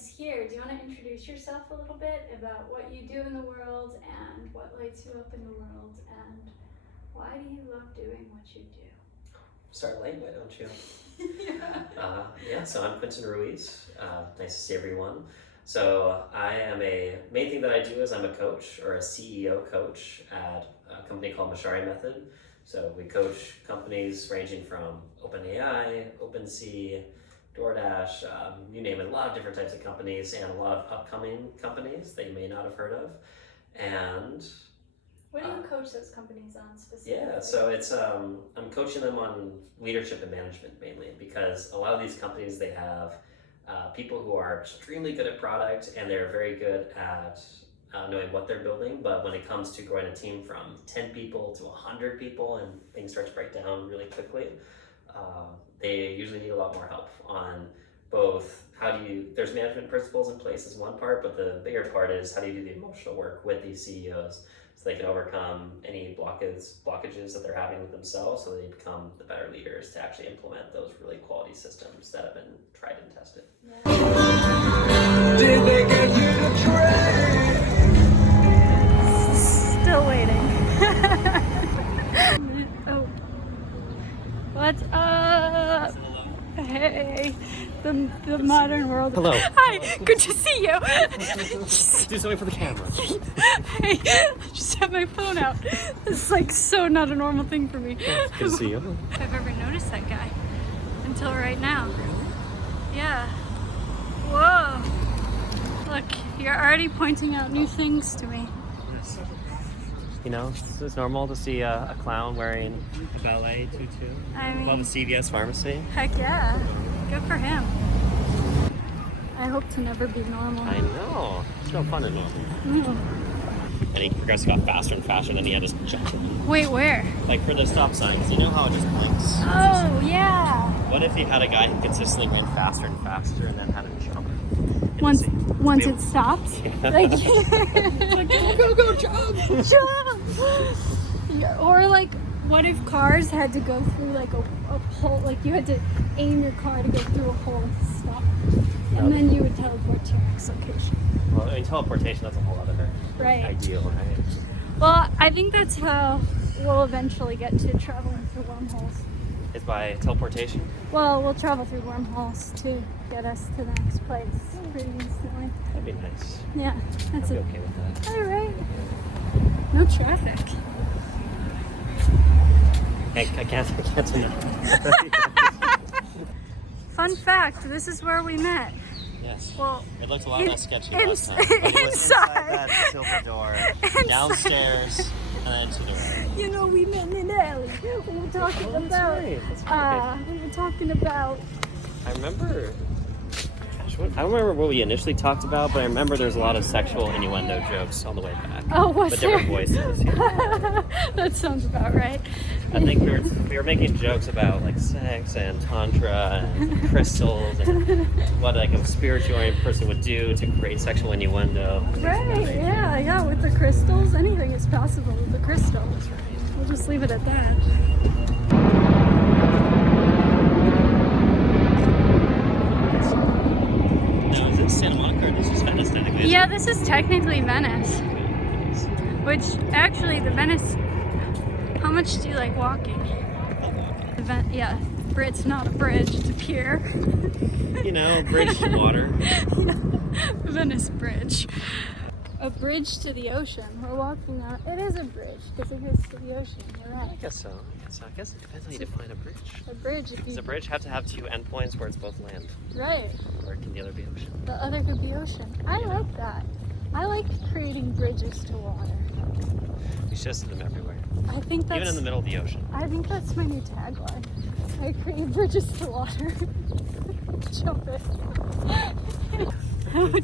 audience here, do you want to introduce yourself a little bit about what you do in the world and what lights you up in the world and why do you love doing what you do? Start late, why don't you? Yeah. So I'm Quinn Ruiz. Nice to see everyone. So main thing that I do is I'm a coach or a CEO coach at a company called Mashari Method. So we coach companies ranging from OpenAI, OpenSea, Doordash, you name it, a lot of different types of companies and a lot of upcoming companies that you may not have heard of. And what do you coach those companies on specifically? yeah, so it's I'm coaching them on leadership and management mainly because a lot of these companies, they have people who are extremely good at product and they're very good at knowing what they're building, but when it comes to growing a team from 10 people to 100 people and things start to break down really quickly, they usually need a lot more help on both there's management principles in place is one part, but the bigger part is how do you do the emotional work with these CEOs so they can overcome any blockages that they're having with themselves so they become the better leaders to actually implement those really quality systems that have been tried and tested. Yeah. Did they get you to trade? Still waiting. Oh. What's up? Hey, the modern world. Hello. Hi, good to see you. Do something for the camera. Hey, I just have my phone out. This is like so not a normal thing for me. Good to see you. If I've ever noticed that guy until right now. Yeah. Whoa. Look, you're already pointing out new things to me. You know, it's normal to see a clown wearing a ballet tutu I mean, above a CVS pharmacy. Heck yeah. Good for him. I hope to never be normal. I know. It's no fun in normal. No. And he progressively got faster and faster, and then he had to jump. Wait, where? Like for the stop signs, you know how it just blinks? Oh, yeah. What if he had a guy who consistently ran faster and faster and then had to jump? Once it stops? Yeah. Like, Go, jump! jump! Yeah, or like, what if cars had to go through like a hole, like you had to aim your car to go through a hole to stop, and then you would teleport to your next location. Well, I mean, teleportation, that's a whole other ideal, right? Well, I think that's how we'll eventually get to traveling through wormholes. Is by teleportation? Well, we'll travel through wormholes to get us to the next place pretty instantly. That'd be nice. Yeah, that's I'd it. be okay with that. All right. No traffic. I can't deny. Fun fact, this is where we met. Yes. Well, It looked a lot less sketchy last time. But it was inside that silver door, downstairs, and then to the right. You know, we met in an alley. We were talking about. That's right. We were talking about. I remember. Gosh, I don't remember what we initially talked about, but I remember there's a lot of sexual innuendo jokes on the way back. Oh, was with there? different voices. Yeah. That sounds about right. I think we were making jokes about like sex and tantra and crystals and what like a spiritual-oriented person would do to create sexual innuendo. Right, yeah, with the crystals, anything is possible with the crystal. That's right. We'll just leave it at that. Now, is this Santa Monica or this is Venice technically? Yeah, this is technically Venice. Which, actually, the Venice... How much do you like walking? Yeah, it's not a bridge, it's a pier. You know, bridge to water. Yeah, Venice Bridge. A bridge to the ocean. We're walking on. It is a bridge because it goes to the ocean. You're right. I guess so. I guess it depends how you define a bridge. A bridge. Does a bridge have to have two endpoints where it's both land? Right. Or can the other be ocean? The other could be ocean. I like that. I like creating bridges to water. We should see them everywhere. I think that's. Even in the middle of the ocean. I think that's my new tagline. I create bridges to water. Jump it.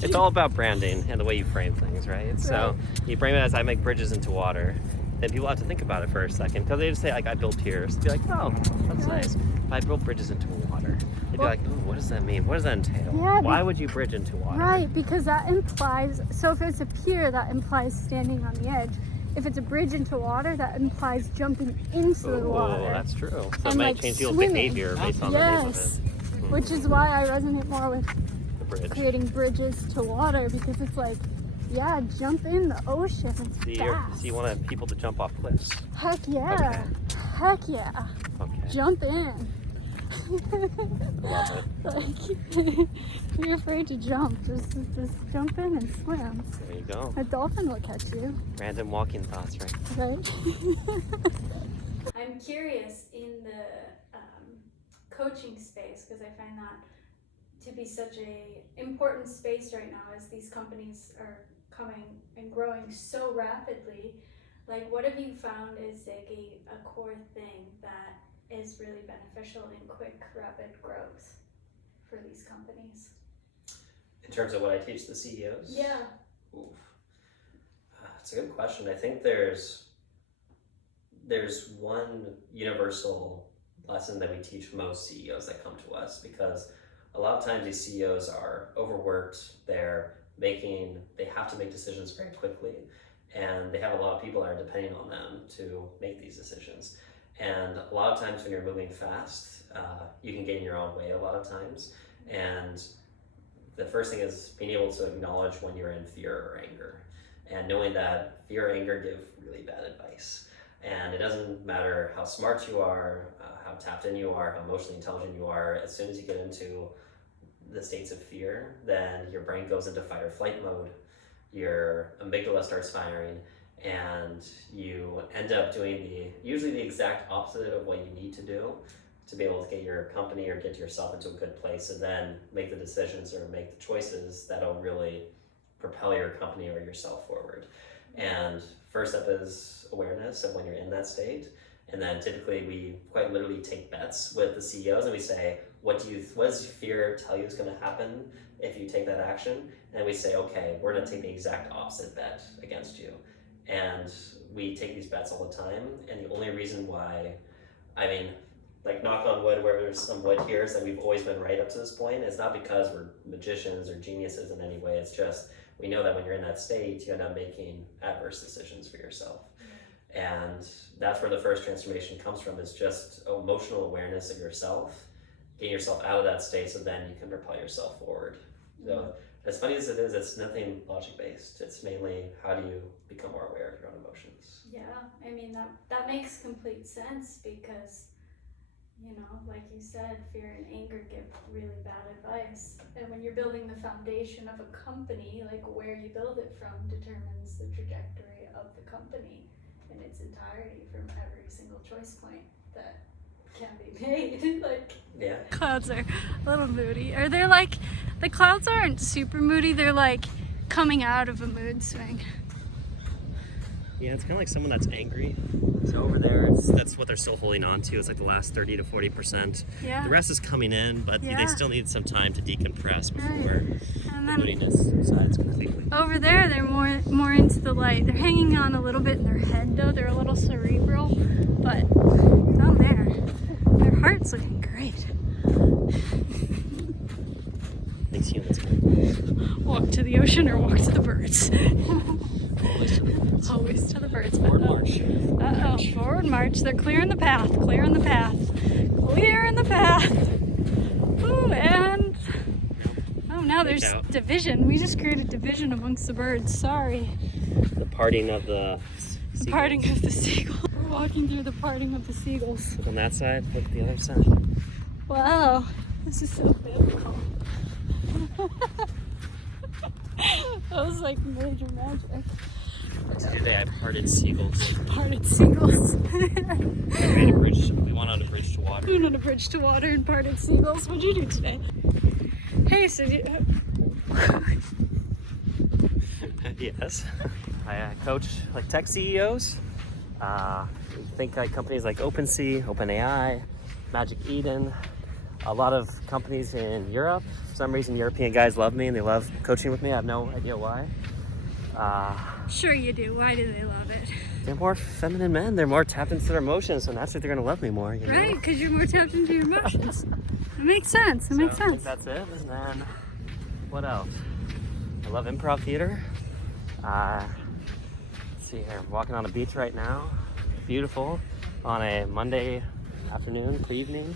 It's all about branding and the way you frame things, right? So you frame it as I make bridges into water. Then people have to think about it for a second because they just say like I build piers. They'd be like, oh, that's nice. If I build bridges into water, they'd be like, oh, what does that mean? What does that entail? Yeah, Why would you bridge into water? Right, because that implies. So if it's a pier, that implies standing on the edge. If it's a bridge into water, that implies jumping into the water. Oh, that's true. So it And, might like, change people's swimming. behavior based on the name of Yes, it. which is why I resonate more with bridge. creating bridges to water, because it's like, yeah, jump in the ocean. It's fast. So you want people to jump off cliffs? Heck yeah. Heck yeah. Okay. Jump in. Love it. Like, if you're afraid to jump, just jump in and swim. There you go. A dolphin will catch you. Random walking thoughts, right? Right? I'm curious in the coaching space, because I find that to be such a important space right now as these companies are coming and growing so rapidly. Like, what have you found is like a core thing that is really beneficial in quick, rapid growth for these companies? In terms of what I teach the CEOs? Yeah. Oof. It's a good question. I think there's one universal lesson that we teach most CEOs that come to us, because a lot of times these CEOs are overworked, they have to make decisions very quickly, and they have a lot of people that are depending on them to make these decisions. And a lot of times when you're moving fast, you can get in your own way a lot of times. And the first thing is being able to acknowledge when you're in fear or anger, and knowing that fear or anger give really bad advice. And it doesn't matter how smart you are, how tapped in you are, how emotionally intelligent you are, as soon as you get into the states of fear, then your brain goes into fight or flight mode, your amygdala starts firing, and you end up doing usually the exact opposite of what you need to do to be able to get your company or get yourself into a good place, and then make the decisions or make the choices that'll really propel your company or yourself forward. And first step is awareness of when you're in that state. And then typically we quite literally take bets with the CEOs, and we say, what does fear tell you is going to happen if you take that action? And we say, okay, we're going to take the exact opposite bet against you. And we take these bets all the time. And the only reason why, I mean, like, knock on wood, where there's some wood here, is that we've always been right up to this point. It's not because we're magicians or geniuses in any way. It's just, we know that when you're in that state, you end up making adverse decisions for yourself. And that's where the first transformation comes from, is just emotional awareness of yourself, getting yourself out of that state, so then you can propel yourself forward. So as funny as it is, it's nothing logic based. It's mainly, how do you become more aware of your own emotions? Yeah, I mean, that makes complete sense, because, you know, like you said, fear and anger give really bad advice. And when you're building the foundation of a company, like, where you build it from determines the trajectory of the company in its entirety, from every single choice point that can be made. Like, Yeah. clouds are a little moody. Or they're like, the clouds aren't super moody, they're like coming out of a mood swing. Yeah, it's kind of like someone that's angry. So over there, that's what they're still holding on to. It's like the last 30 to 40%. Yeah. The rest is coming in, but Yeah. they still need some time to decompress before And the then moodiness subsides completely. over there, they're more into the light. They're hanging on a little bit in their head, though. They're a little cerebral, but down there, their heart's looking great. Thanks, humans. Walk to the ocean or walk to the birds. Always to the birds. Always to the birds. Forward march. Uh-oh, forward march. They're clearing the path, clearing the path, clearing the path. Ooh, and oh, now there's out. division. We just created division amongst the birds. Sorry. The parting of the The parting of the seagulls. We're walking through the parting of the seagulls. Look on that side, look at the other side. Wow, this is so biblical. That was like major magic. Today I parted seagulls. Parted seagulls. We made a bridge. We went on a bridge to water. Went on a bridge to water and parted seagulls. What'd you do today? Hey, so Yes. I coach like tech CEOs. Think like companies like OpenAI, Magic Eden. A lot of companies in Europe. For some reason, European guys love me and they love coaching with me. I have no idea why. Sure you do. Why do they love it? They're more feminine men. They're more tapped into their emotions, so naturally they're gonna love me more. You know? Right, because you're more tapped into your emotions. It makes sense. It makes I think sense. that's it. And then, what else? I love improv theater. Let's see here. I'm walking on a beach right now. Beautiful. On a Monday afternoon, evening.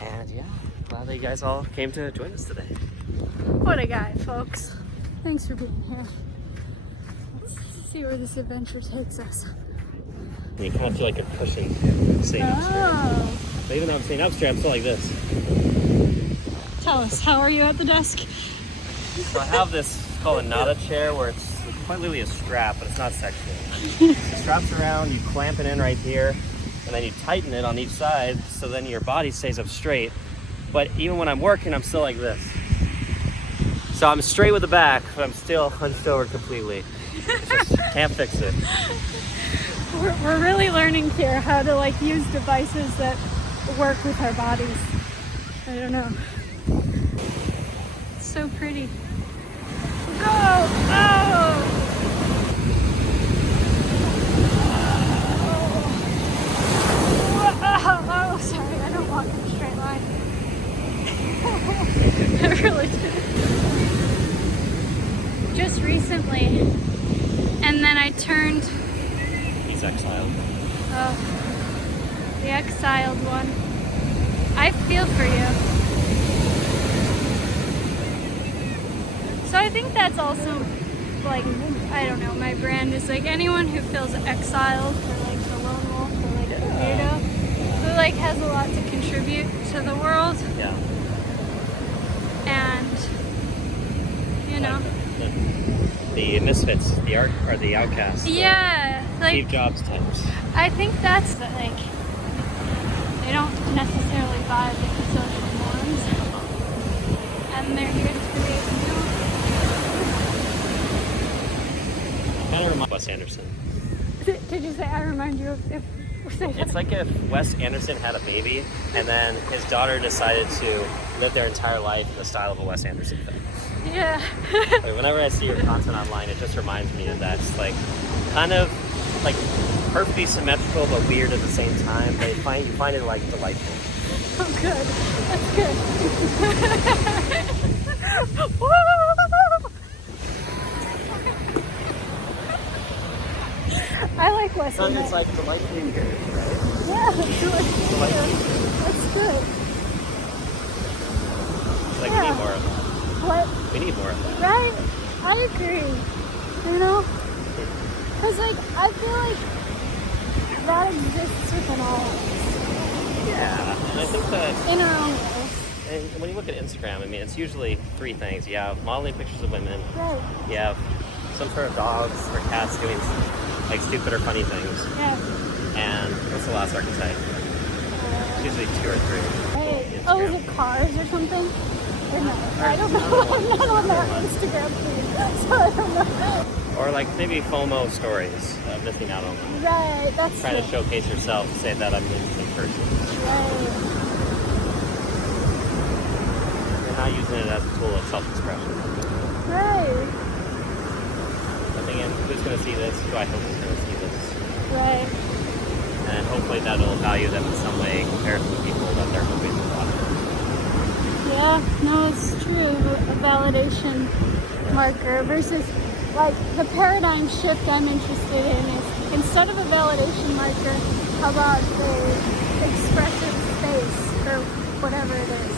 And yeah, glad that you guys all came to join us today. What a guy, folks. Thanks for being here. Let's see where this adventure takes us. You kind of feel like you're pushing, sitting up straight. Oh. But even though I'm sitting up straight, I'm still like this. Tell us, how are you at the desk? So I have this called a nada chair where it's quite literally a strap, but it's not sexual. It straps around, you clamp it in right here, and then you tighten it on each side so then your body stays up straight. But even when I'm working, I'm still like this. So I'm straight with the back, but I'm still hunched over completely. Just can't fix it. We're really learning here how to like use devices that work with our bodies. I don't know. It's so pretty. Go! Oh! Oh, sorry, I don't walk in a straight line. I really do. Just recently, and then I turned. He's exiled. Oh, the exiled one. I feel for you. So I think that's also like, I don't know, my brand is like anyone who feels exiled or like the lone wolf or like the weirdo who like has a lot to contribute to the world. Yeah. And you know. The misfits, the art or the outcasts. Yeah, like Steve Jobs types. I think that's the, like they don't necessarily violate the social norms, and they're here to create new. Kind of reminds Wes Anderson. Did you say I remind you of if? It's like if Wes Anderson had a baby and then his daughter decided to live their entire life in the style of a Wes Anderson film. Yeah. Like whenever I see your content online, it just reminds me of that. It's like kind of like perfectly symmetrical but weird at the same time. But you find it like delightful. Oh, good. That's good. Woo! I like Wes So Anderson. it's like delightfully weird, right? Yeah, delightful. That's good. It's like we need more of that. What? We need more of that. Right? I agree. You know? Because, like, I feel like that exists within all of us. Yeah, and I think that In our own ways. and when you look at Instagram, I mean, it's usually three things. You have modeling pictures of women. Right. You have some sort of dogs or cats doing like stupid or funny things. Yeah. And what's the last archetype? It's usually 2 or 3. Hey. Oh, is it cars or something? Or no? I don't know. I'm not on that Instagram feed, so I don't know. Or like maybe FOMO stories of missing out on them. Right, that's Trying to true. showcase yourself to say that I'm an interesting person. Right. You're not using it as a tool of self-expression. Right. But again, who's going to see this? Who I hope is going to see this? Right. And hopefully that'll value them in some way compared to the people that they're hoping to watch. Yeah, no, it's true. A validation marker versus like the paradigm shift I'm interested in is instead of a validation marker, how about the expressive space or whatever it is?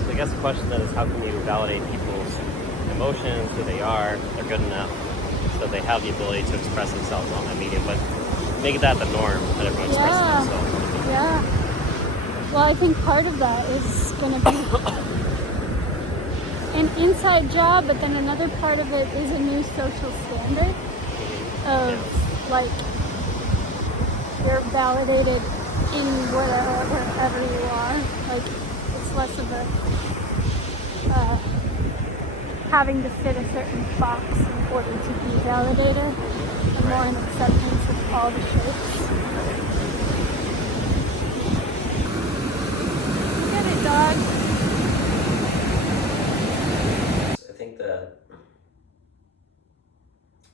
So I guess the question then is how can you validate people's emotions, who they are, they're good enough, so they have the ability to express themselves on that medium, but make that the norm that everyone expresses themselves on the medium. Yeah. Well, I think part of that is going to be an inside job, but then another part of it is a new social standard of like you're validated in wherever you are. Like it's less of a having to fit a certain box in order to be validated, and more an acceptance of all the shapes. Get it, dog. I think that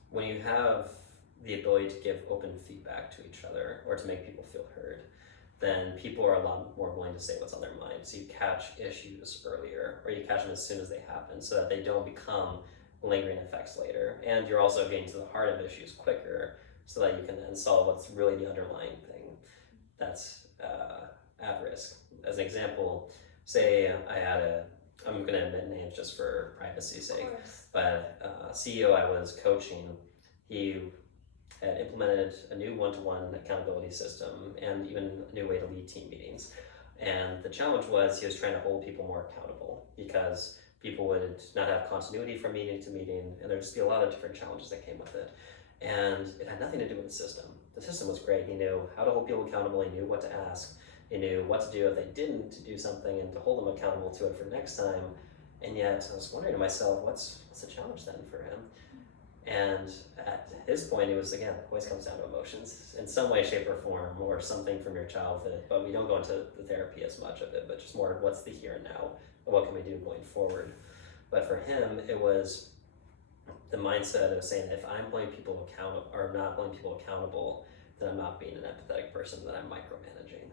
when you have the ability to give open feedback to each other or to make people feel heard, then people are a lot more willing to say what's on their mind. So you catch issues earlier, or you catch them as soon as they happen so that they don't become lingering effects later. And you're also getting to the heart of issues quicker so that you can then solve what's really the underlying thing that's at risk. As an example, say I had I'm going to admit names just for privacy's Of sake, course. but CEO I was coaching, he had implemented a new one-to-one accountability system and even a new way to lead team meetings. And the challenge was he was trying to hold people more accountable because people would not have continuity from meeting to meeting, and there'd just be a lot of different challenges that came with it. And it had nothing to do with the system. The system was great. He knew how to hold people accountable. He knew what to ask. He knew what to do if they didn't do something and to hold them accountable to it for next time. And yet I was wondering to myself, what's the challenge then for him? And at his point, it was, again, always comes down to emotions in some way, shape, or form, or something from your childhood. But we don't go into the therapy as much of it, but just more what's the here and now, and what can we do going forward. But for him, it was the mindset of saying, if I'm holding people accountable, or not holding people accountable, then I'm not being an empathetic person, that I'm micromanaging.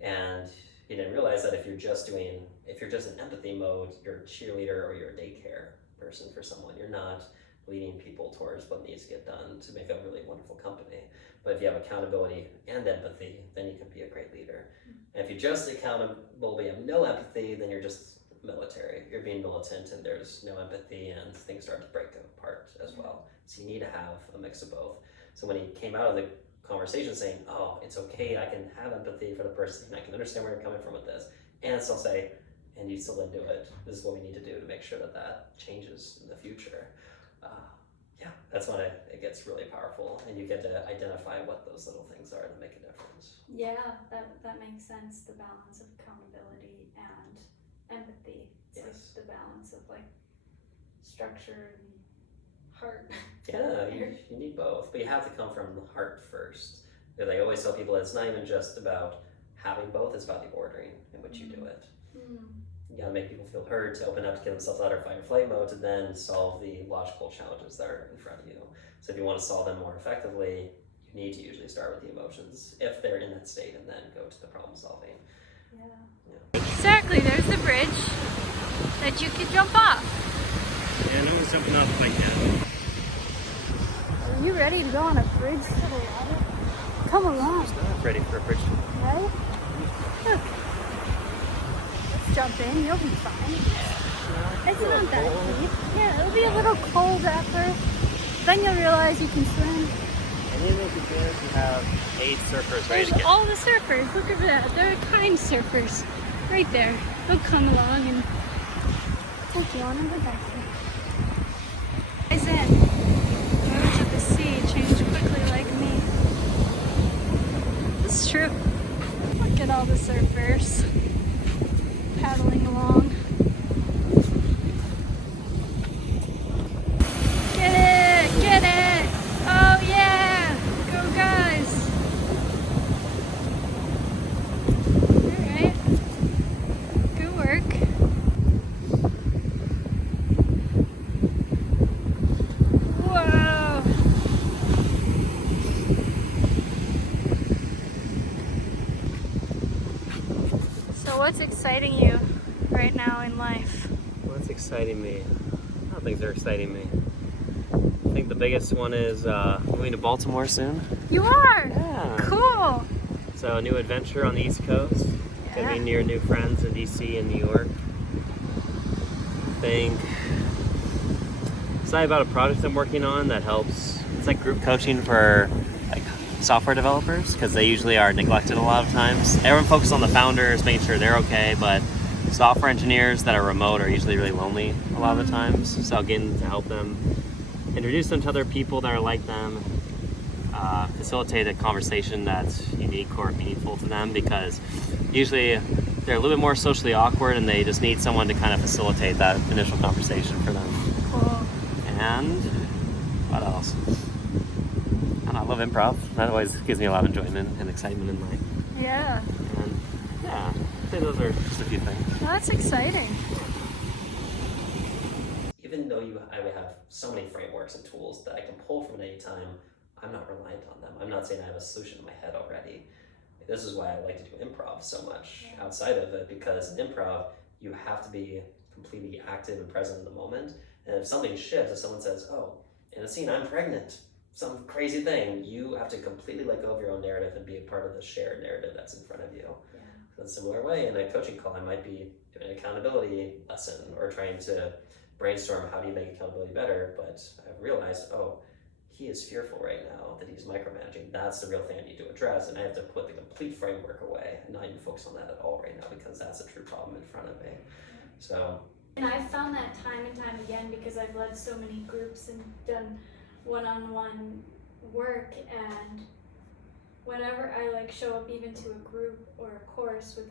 And he didn't realize that if you're just in empathy mode, you're a cheerleader or you're a daycare person for someone. You're not leading people towards what needs to get done to make a really wonderful company. But if you have accountability and empathy, then you can be a great leader. And if you're just accountable but you have no empathy, then you're just military. You're being militant and there's no empathy and things start to break apart as well. So you need to have a mix of both. So when he came out of the conversation saying, oh, it's okay, I can have empathy for the person, I can understand where you're coming from with this, and still say, and you still didn't do it, this is what we need to do to make sure that changes in the future. That's when it gets really powerful, and you get to identify what those little things are that make a difference. Yeah, that makes sense. The balance of accountability and empathy. It's Yes. like the balance of like structure and heart. Yeah, you need both, but you have to come from the heart first. Because I always tell people it's not even just about having both, it's about the ordering in which you do it. You gotta make people feel heard to open up to get themselves out of fight or flight mode to then solve the logical challenges that are in front of you. So if you want to solve them more effectively, you need to usually start with the emotions if they're in that state and then go to the problem solving. Yeah. Yeah. Exactly. There's the bridge that you can jump off. Yeah, no one's jumping off if I can. Are you ready to go on a bridge to the water? Come along, I'm ready for a bridge. right? Look. Let's jump in. You'll be fine. It's not that deep. Yeah, it'll be a little cold at first. Then you'll realize you can swim. And then if you can, you have 8 surfers ready There's to get. all the surfers. Look at that. They're kind surfers. Right there. They'll come along and take you on an adventure. Guys in. Roads of the sea change quickly like me. It's true. Look at all the surfers paddling along. Get it! Get it! Oh yeah! Go guys! Alright. Good work. Whoa! So what's exciting you right now in life? What's exciting me? A lot of things are exciting me. I think the biggest one is moving to Baltimore soon. You are! Yeah. Cool! So a new adventure on the East Coast. Gonna be Yeah. near new friends in DC and New York. I think excited about a project I'm working on that helps. It's like group coaching for like software developers because they usually are neglected a lot of times. Everyone focuses on the founders, making sure they're okay, but software engineers that are remote are usually really lonely a lot of the times. So getting to help them, introduce them to other people that are like them, facilitate a conversation that's unique or meaningful to them because usually they're a little bit more socially awkward and they just need someone to kind of facilitate that initial conversation for them. Cool. And what else? I don't know, I love improv. That always gives me a lot of enjoyment and excitement in life. Yeah. And yeah, I'd say those are just a few things. Well, that's exciting. Even though I would have so many frameworks and tools that I can pull from at any time, I'm not reliant on them. I'm not saying I have a solution in my head already. This is why I like to do improv so much outside of it, because in improv, you have to be completely active and present in the moment. And if something shifts, if someone says, oh, in a scene, I'm pregnant, some crazy thing, you have to completely let go of your own narrative and be a part of the shared narrative that's in front of you. In a similar way, in a coaching call, I might be doing an accountability lesson or trying to brainstorm how do you make accountability better, but I've realized, oh, he is fearful right now that he's micromanaging. That's the real thing I need to address, and I have to put the complete framework away and not even focus on that at all right now because that's a true problem in front of me. So. And I've found that time and time again because I've led so many groups and done one-on-one work, and whenever I like show up even to a group or a course with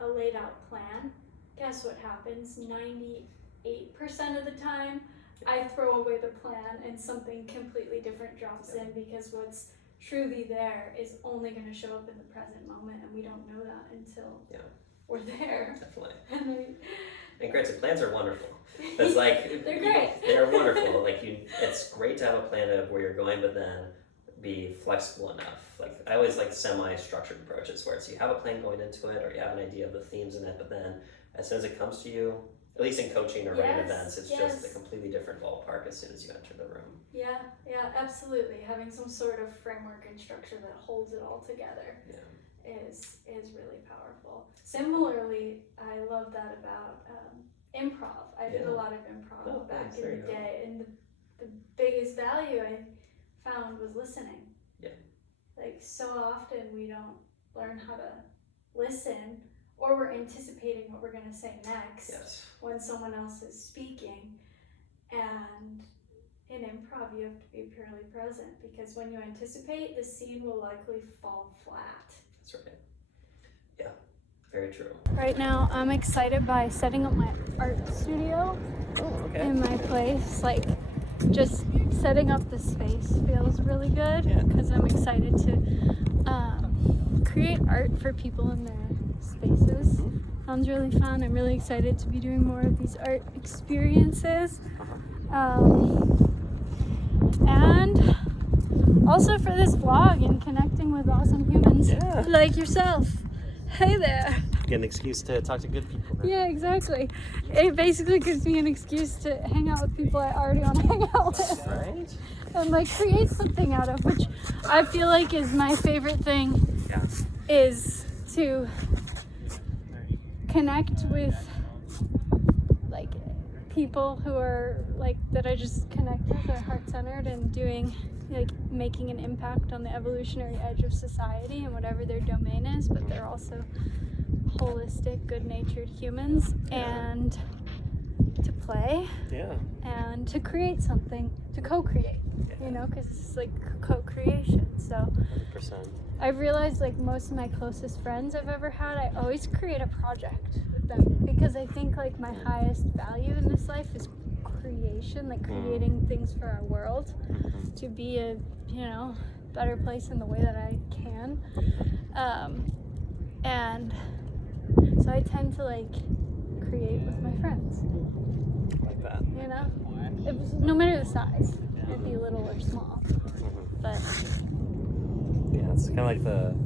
a laid out plan, guess what happens? 98% of the time I throw away the plan and something completely different drops in because what's truly there is only going to show up in the present moment, and we don't know that until we're there. Definitely. And granted, plans are wonderful. It's like they're great. They're wonderful. Like it's great to have a plan of where you're going, but then be flexible enough. Like I always like semi-structured approaches where it's you have a plan going into it, or you have an idea of the themes in it, but then as soon as it comes to you, at least in coaching or running events, it's just a completely different ballpark as soon as you enter the room. Yeah, absolutely. Having some sort of framework and structure that holds it all together is really powerful. Similarly, I love that about improv. I did a lot of improv back in the day, and the biggest value I found was listening. Yeah. Like so often we don't learn how to listen, or we're anticipating what we're going to say next when someone else is speaking. And in improv, you have to be purely present because when you anticipate, the scene will likely fall flat. That's right. Yeah, very true. Right now, I'm excited by setting up my art studio in my place. Like, just setting up the space feels really good because I'm excited to create art for people in their spaces. Sounds really fun. I'm really excited to be doing more of these art experiences. And also for this vlog and connecting with awesome humans like yourself. Hey there. Get an excuse to talk to good people now. Yeah, exactly. It basically gives me an excuse to hang out with people I already want to hang out with. Right? And like create something out of, which I feel like is my favorite thing, is to connect with like people who are like, that I just connect with, are heart-centered and doing, like making an impact on the evolutionary edge of society and whatever their domain is, but they're also holistic, good-natured humans, and to play and to create something, to co-create, you know, because it's like co-creation. So 100%. I've realized like most of my closest friends I've ever had, I always create a project with them because I think like my highest value in this life is creation, like creating things for our world to be a, you know, better place in the way that I can. And so I tend to like create with my friends. Like that. You know? It was, no matter the size. It'd be little or small. But yeah, it's kind of like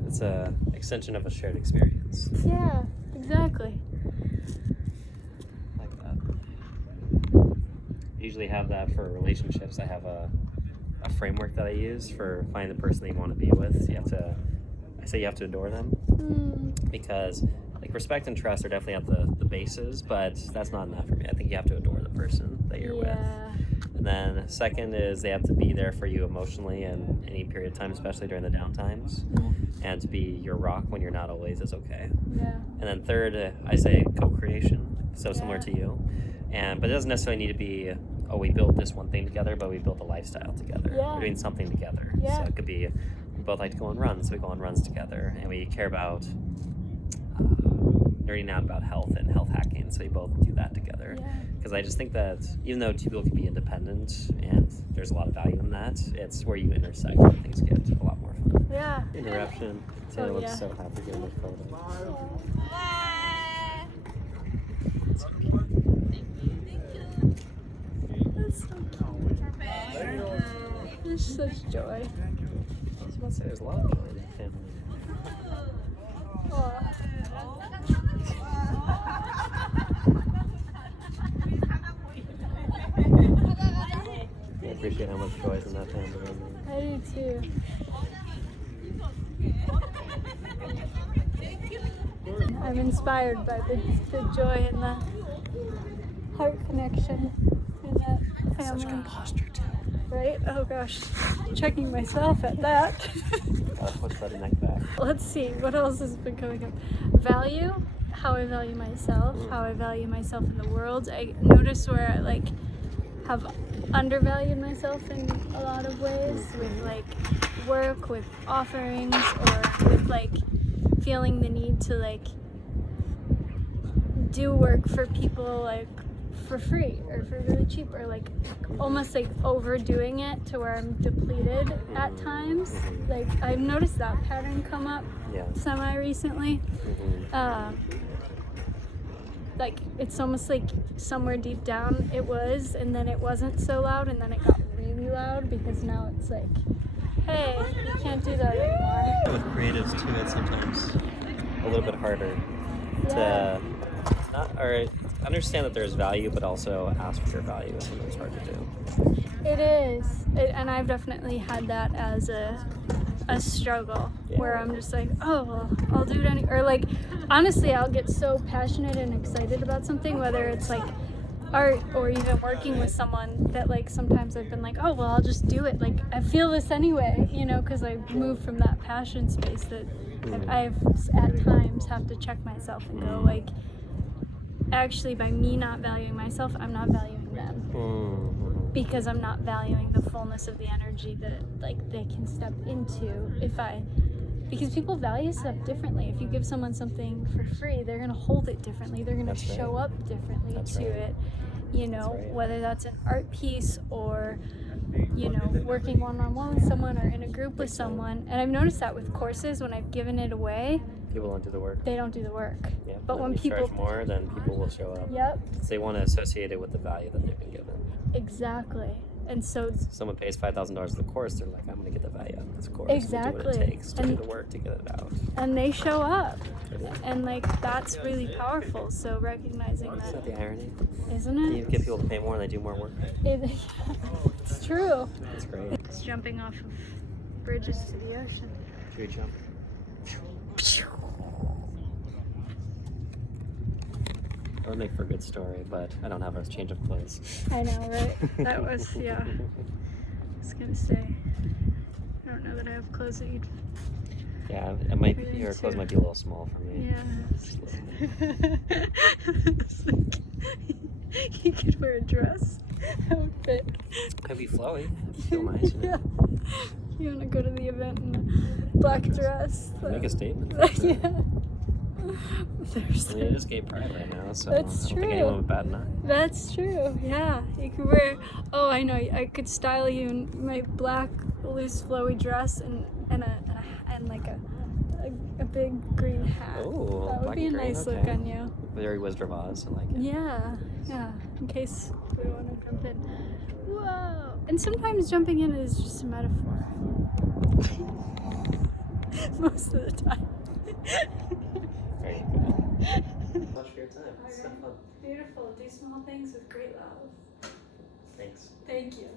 it's a extension of a shared experience. yeah, exactly. Like that. I usually have that for relationships. I have a framework that I use for finding the person that you want to be with. So I say you have to adore them because like respect and trust are definitely at the bases, but that's not enough for me. I think you have to adore the person that you're with. And then second is they have to be there for you emotionally in any period of time, especially during the down times, and to be your rock when you're not always is okay. And then third, I say co-creation, so similar to you. But it doesn't necessarily need to be, oh, we built this one thing together, but we built a lifestyle together. We're doing something together. So it could be, we both like to go on runs, so we go on runs together, and we care about nerding out about health and health hacking, so we both do that together. Because I just think that even though two people can be independent and there's a lot of value in that, it's where you intersect and things get a lot more fun. Interruption. Taylor looks so happy getting this photo. That's so cute. There's such joy. I was about to say there's a lot of joy in the family. I appreciate how much joy is in that family. I do too. I'm inspired by the joy and the heart connection in that family. Such good posture too. Right? Oh gosh, checking myself at that. Push that neck back. Let's see, what else has been coming up? Value, how I value myself, how I value myself in the world. I notice where I like have undervalued myself in a lot of ways with like work, with offerings, or with like feeling the need to like do work for people like for free or for really cheap, or like almost like overdoing it to where I'm depleted at times. Like I've noticed that pattern come up semi recently. Like it's almost like somewhere deep down it was, and then it wasn't so loud, and then it got really loud because now it's like, hey, you can't do that anymore. With creatives too, it's sometimes a little bit harder to not or understand that there's value, but also ask for your value. It's sometimes hard to do. It is, and I've definitely had that as a struggle where I'm just like, oh, well, I'll do it or like, honestly, I'll get so passionate and excited about something, whether it's like art or even working with someone, that like sometimes I've been like, oh, well, I'll just do it. Like, I feel this anyway, you know, because I moved from that passion space that I've at times have to check myself and go like, actually, by me not valuing myself, I'm not valuing them. Because I'm not valuing the fullness of the energy that like they can step into because people value stuff differently. If you give someone something for free, they're gonna hold it differently. They're gonna show up differently to it. You know, whether that's an art piece or, you know, working one-on-one with someone or in a group with someone. And I've noticed that with courses, when I've given it away, people don't do the work. They don't do the work. Yeah, but when you people charge more, then people will show up. Yep. Because they want to associate it with the value that they've been given. Exactly. And so if someone pays $5,000 for the course, they're like, I'm going to get the value out of this course. Exactly. We'll do what it takes to do the work to get it out. And they show up. And like that's really powerful. So recognizing Isn't that that, the irony? isn't it? You get people to pay more and they do more work. It's true. That's great. It's jumping off of bridges to the ocean. Should we jump? That would make for a good story, but I don't have a change of clothes. I know, right? That was, yeah. I was gonna say, I don't know that I have clothes that you'd. Yeah, it might be, your clothes might be a little small for me. Yeah. It's like, you could wear a dress. That would fit. Could be flowy. It'd feel nice. Yeah. You wanna go to the event in a black dress? Make a statement. Yeah. I mean, it is gay pride right now, so That's I don't think anyone would bat an eye. That's true, yeah. You could wear, oh, I know, I could style you in my black, loose, flowy dress and like a big green hat. Oh, that would be a nice look on you. Very Wizard of Oz, I like it. Yeah, in case we want to jump in. Whoa! And sometimes jumping in is just a metaphor. Most of the time. Very good. Thanks much for your time. It's been fun. Beautiful. Do small things with great love. Thanks. Thank you.